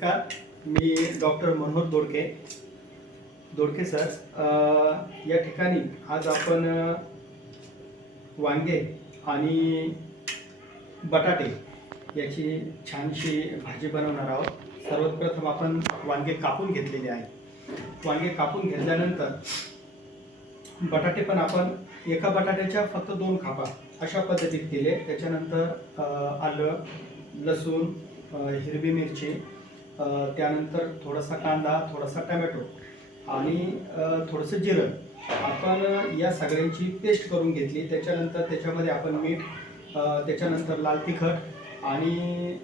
नमस्कार मी doctor Manohar Dodke. Dodke sir या ठिकाणी आज आपण वांगे आणि बटाटे याची छानशी भाजी बनवणार आहोत. सर्वात प्रथम आपण वांगे कापून घेतलेले आहे वांगे कापून घेतल्यानंतर बटाटे पण आपण एका बटाट्याच्या फक्त दोन खापा अशा पद्धतीत केले. त्याच्यानंतर आलं लसूण हिरवी मिरची त्यानंतर थोडासा कांदा थोडासा टमॅटो आणि थोडंसं जिरं. आपण या सगळ्यांची पेस्ट करून घेतली. त्याच्यानंतर त्याच्यामध्ये आपण मीठ त्याच्यानंतर लाल तिखट आणि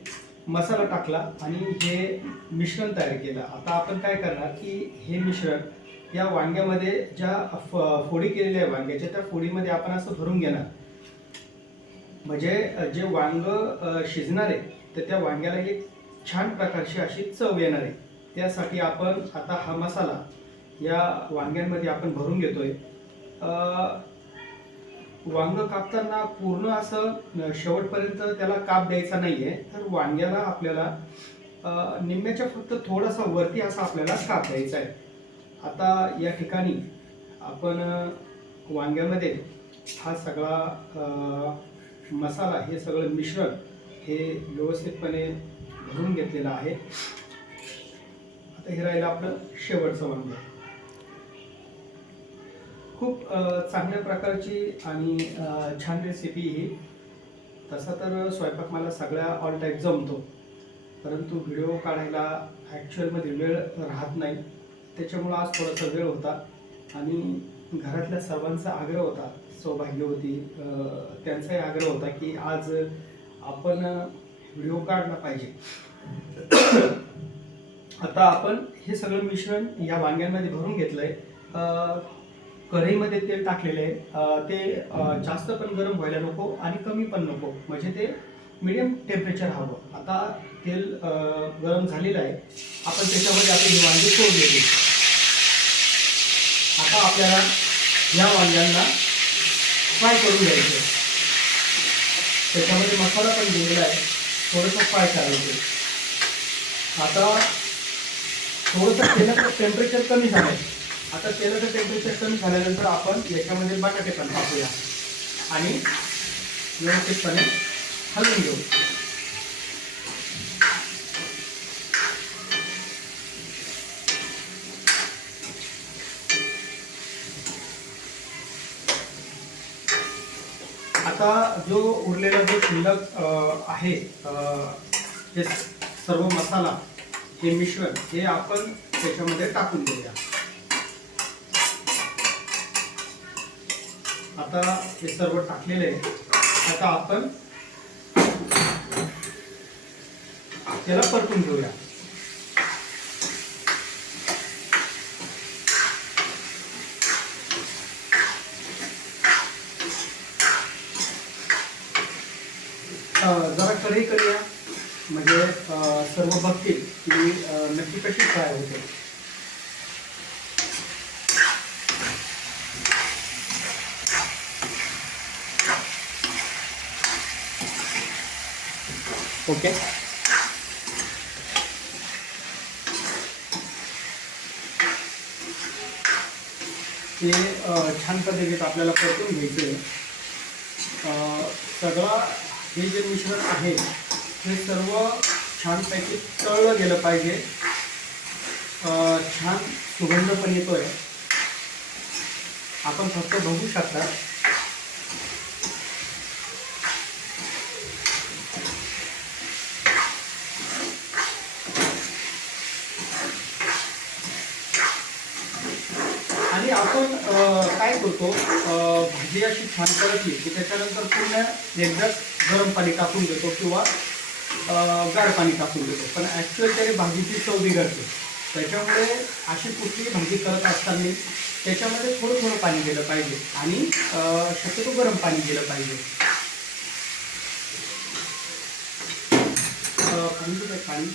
मसाला टाकला आणि हे मिश्रण तयार केलं. आता आपण काय करणार की हे मिश्रण या वांग्यामध्ये ज्या फ- फोडी केलेल्या आहे वांग्याच्या त्या फोडीमध्ये आपण असं भरून घेणार. म्हणजे जे वांग शिजणार आहे तर त्या वांग्याला एक छान प्रकारची अशी चव येणार आहे. त्यासाठी आपण आता हा मसाला या वांग्यांमध्ये आपण भरून घेतोय. वांग कापताना पूर्ण असं शेवटपर्यंत त्याला काप द्यायचा नाही आहे तर वांग्याला आपल्याला निम्म्याच्या फक्त थोडासा वरती असा आपल्याला काप द्यायचा आहे. आता या ठिकाणी आपण वांग्यामध्ये हा सगळा मसाला हे सगळं मिश्रण हे व्यवस्थितपणे भरून घेतलेला आहे. आता हे राहिलं आपलं शेवटचं वांग खूप चांगल्या प्रकारची आणि छान रेसिपी ही. तसा तर स्वयंपाक मला सगळ्या ऑल टाईप जमतो. परंतु व्हिडिओ काढायला ॲक्च्युअलमध्ये वेळ राहत नाही. त्याच्यामुळं आज थोडासा वेळ होता. आणि घरातल्या सर्वांचा आग्रह होता. सौभाग्य होती त्यांचाही आग्रह होता की आज आपण व्हिडिओ काढला पाहिजे. आता आपण हे सगळं मिश्रण या वांग्यांमध्ये भरून घेतलंय. कढईमध्ये तेल टाकलेलं आहे ते जास्त पण गरम व्हायला नको आणि कमी पण नको. म्हणजे ते मिडियम टेम्परेचर हवं. आता तेल गरम झालेलं आहे. आपण त्याच्यामध्ये आपली ही वांगी सोडलेली आता आपल्याला या वांग्यांना फ्राय करून घ्यायचं त्याच्यामध्ये मसाला पण दिलेला आहे. थोडंसं फ्राय करायचं आता थोडंसं तेलाचं टेम्परेचर कमी झालं आहे आता तेलाचं टेम्परेचर कमी झाल्यानंतर आपण याच्यामध्ये बटाटे पण टाकूया. आणि व्यवस्थितपणे हलवून घेऊ. आता जो उरलेला जो शिल्लक आहे हे सर्व मसाला हे मिश्रण हे आपण त्याच्यामध्ये टाकून देऊया. आता हे सर्व टाकलेले आहे. आता आपण त्याला परतून घेऊया. जरा कढई करूया. म्हणजे सर्व बघतील की नक्की कशी फ्राय होते. ओके. ते छान पद्धतीत आपल्याला परतून घ्यायचं. सगळा हे जे मिश्रण आहे हे सर्व छानपैकी तळलं गेलं पाहिजे. छान सुगंध पण येतोय. आपण फक्त बघू शकता आपण काय करतो भाजी अशी छान परतली की त्याच्यानंतर पूर्ण एकदाच गरम पाणी टाकून देतो किंवा गार पाणी टाकून देतो. पण ॲक्च्युअल त्याने भाजीची चव बिघडते. त्याच्यामुळे अशी कुठली भाजी करत असताना त्याच्यामध्ये थोडं थोडं पाणी गेलं पाहिजे आणि शक्यतो गरम पाणी गेलं पाहिजे. पाणी.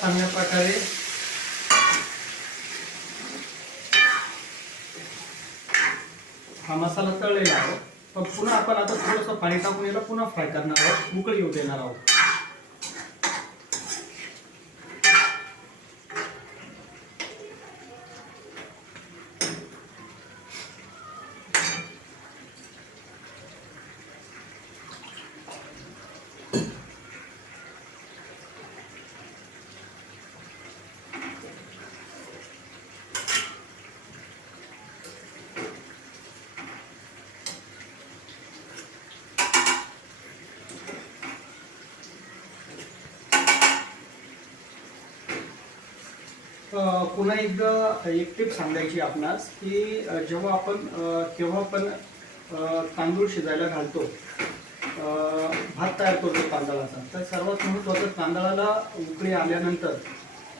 चांगल्या प्रकारे. हा मसाला तळलेला आहोत पण पुन्हा आपण आता थोडंसं पाणी टाकून याला पुन्हा फ्राय करणार आहोत. उकळी येऊ देणार आहोत. पुन्हा एकदा एक टिप सांगायची आपणास की जेव्हा आपण केव्हा पण तांदूळ शिजायला घालतो भात तयार करतो तांदळाचा तर सर्वात महत्त्वाचं तांदळाला उकळी आल्यानंतर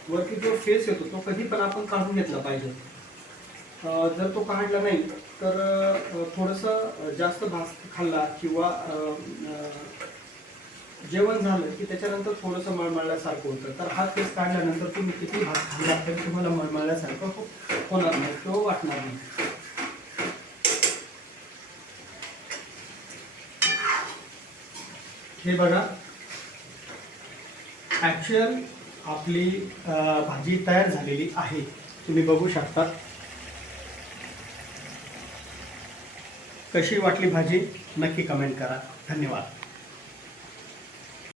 वरती जो फेस येतो तो कधी पण आपण काढून घेतला पाहिजे. जर तो काढला नाही तर थोडंसं जास्त भात खाल्ला किंवा जेवण झालं की त्याच्यानंतर थोडंसं मळमळल्यासारखं होतं. तर हा केस काढल्यानंतर तुम्ही किती भात खाल्ला तरी तुम्हाला मळमळल्यासारखं हो- होणार नाही किंवा वाटणार नाही? हे बघा. ॲक्च्युअल आपली भाजी तयार झालेली आहे. तुम्ही बघू शकता. कशी वाटली भाजी? नक्की कमेंट करा. धन्यवाद.